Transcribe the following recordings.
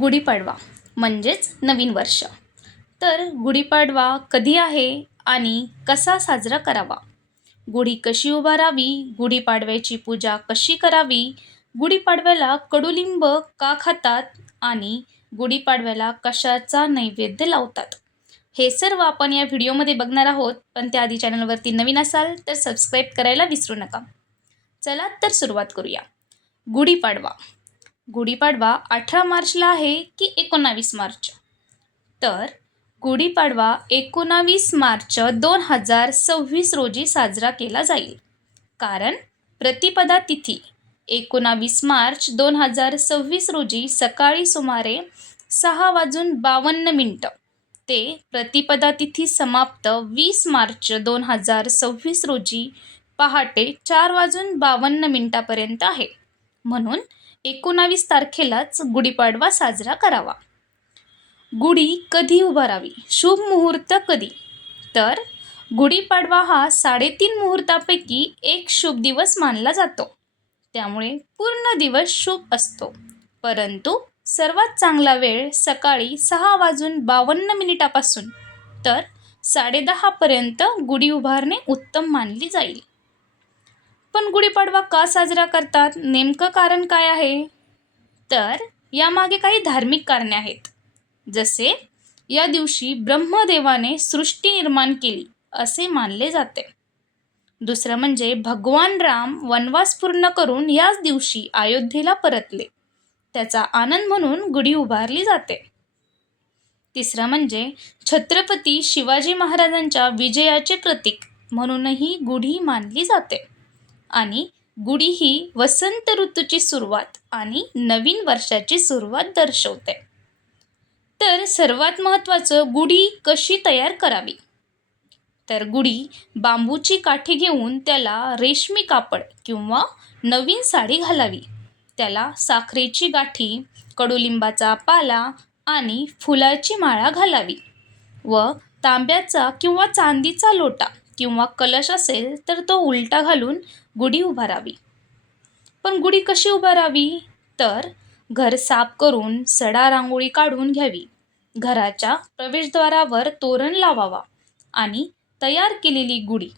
गुढीपाडवा म्हणजेच नवीन वर्ष. तर गुढीपाडवा कधी आहे आणि कसा साजरा करावा? गुढी कशी उभारावी? गुढीपाडव्याची पूजा कशी करावी? गुढीपाडव्याला कडुलिंब का खातात? आणि गुढीपाडव्याला कशाचा नैवेद्य लावतात? हे सर्व आपण या व्हिडिओमध्ये बघणार आहोत. पण त्याआधी चॅनलवरती नवीन असाल तर सबस्क्राईब करायला विसरू नका. चला तर सुरुवात करूया. गुढीपाडवा. गुढीपाडवा 18 मार्चला आहे की 19 मार्च? तर गुढीपाडवा 19 मार्च 2026 रोजी साजरा केला जाईल. कारण प्रतिपदा तिथी 19 मार्च 2026 रोजी सकाळी सुमारे 6:52 ते प्रतिपदा तिथी समाप्त 20 मार्च 2026 रोजी पहाटे 4:52 पर्यंत आहे. म्हणून 19 तारखेलाच गुढीपाडवा साजरा करावा. गुढी कधी उभारावी? शुभ मुहूर्त कधी? तर गुढीपाडवा हा 3.5 मुहूर्तापैकी एक शुभ दिवस मानला जातो. त्यामुळे पूर्ण दिवस शुभ असतो. परंतु सर्वात चांगला वेळ सकाळी 6:52 पासून तर 10:30 पर्यंत गुढी उभारणे उत्तम मानली जाईल. पण गुढीपाडवा का साजरा करतात? नेमकं कारण काय आहे? तर यामागे काही धार्मिक कारणे आहेत. जसे या दिवशी ब्रह्मदेवाने सृष्टी निर्माण केली असे मानले जाते. दुसरं म्हणजे भगवान राम वनवास पूर्ण करून याच दिवशी अयोध्येला परतले. त्याचा आनंद म्हणून गुढी उभारली जाते. तिसरं म्हणजे छत्रपती शिवाजी महाराजांच्या विजयाचे प्रतीक म्हणूनही गुढी मानली जाते. आणि गुढी ही वसंत ऋतूची सुरुवात आणि नवीन वर्षाची सुरुवात दर्शवते. तर सर्वात महत्त्वाचं, गुढी कशी तयार करावी? तर गुढी बांबूची काठी घेऊन त्याला रेशमी कापड किंवा नवीन साडी घालावी. त्याला साखरेची गाठी, कडुलिंबाचा पाला आणि फुलाची माळा घालावी व तांब्याचा किंवा चांदीचा लोटा किंवा कलश असेल तर तो उलटा घालून गुढी उभारावी. पण गुढी कशी उभारावी? तर घर साफ करून सडा रांगोळी काढून घ्यावी. घराच्या प्रवेशद्वारावर तोरण लावावा आणि तयार केलेली गुढी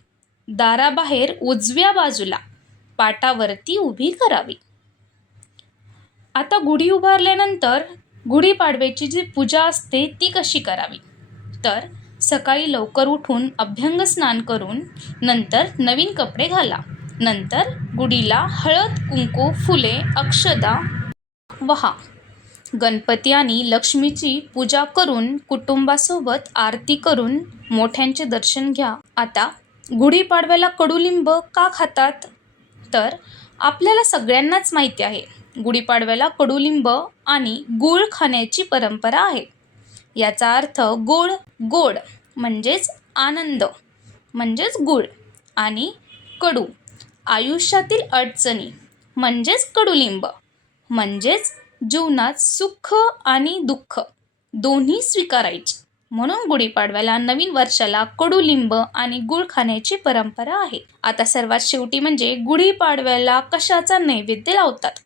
दाराबाहेर उजव्या बाजूला पाटावरती उभी करावी. आता गुढी उभारल्यानंतर गुढीपाडव्याची जी पूजा असते ती कशी करावी? तर सकाळी लवकर उठून अभ्यंग स्नान करून नंतर नवीन कपडे घाला. नंतर गुढीला हळद, कुंकू, फुले, अक्षदा वहा. गणपती आणि लक्ष्मीची पूजा करून कुटुंबासोबत आरती करून मोठ्यांचे दर्शन घ्या. आता गुढीपाडव्याला कडुलिंब का खातात? तर आपल्याला सगळ्यांनाच माहिती आहे, गुढीपाडव्याला कडुलिंब आणि गूळ खाण्याची परंपरा आहे. याचा अर्थ गोड म्हणजेच आनंद म्हणजेच गूळ आणि कडू आयुष्यातील अडचणी म्हणजेच कडुलिंब म्हणजेच जीवनात सुख आणि दुःख दोन्ही स्वीकारायचे. म्हणून गुढीपाडव्याला नवीन वर्षाला कडुलिंब आणि गूळ खाण्याची परंपरा आहे. आता सर्वात शेवटी म्हणजे गुढीपाडव्याला कशाचा नैवेद्य लावतात?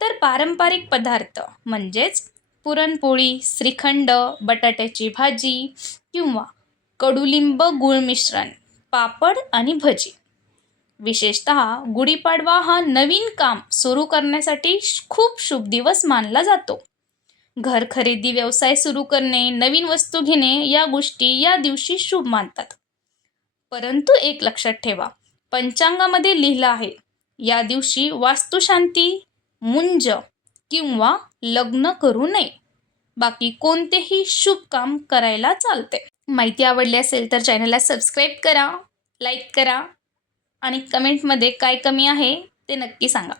तर पारंपरिक पदार्थ म्हणजेच पुरणपोळी, श्रीखंड, बटाट्याची भाजी किंवा कडुलिंब गूळ मिश्रण, पापड आणि भजी. विशेषतः गुढीपाडवा हा नवीन काम सुरू करण्यासाठी खूप शुभ दिवस मानला जातो. घर खरेदी, व्यवसाय सुरू करणे, नवीन वस्तू घेणे या गोष्टी या दिवशी शुभ मानतात. परंतु एक लक्षात ठेवा, पंचांगामध्ये लिहिलं आहे या दिवशी वास्तुशांती, मुंज किंवा लग्न करू नये. बाकी कोणतेही शुभ काम करायला चालते. माहिती आवडली असेल तर चॅनलला सबस्क्राईब करा, लाईक करा आणि कमेंटमध्ये काय कमी आहे ते नक्की सांगा.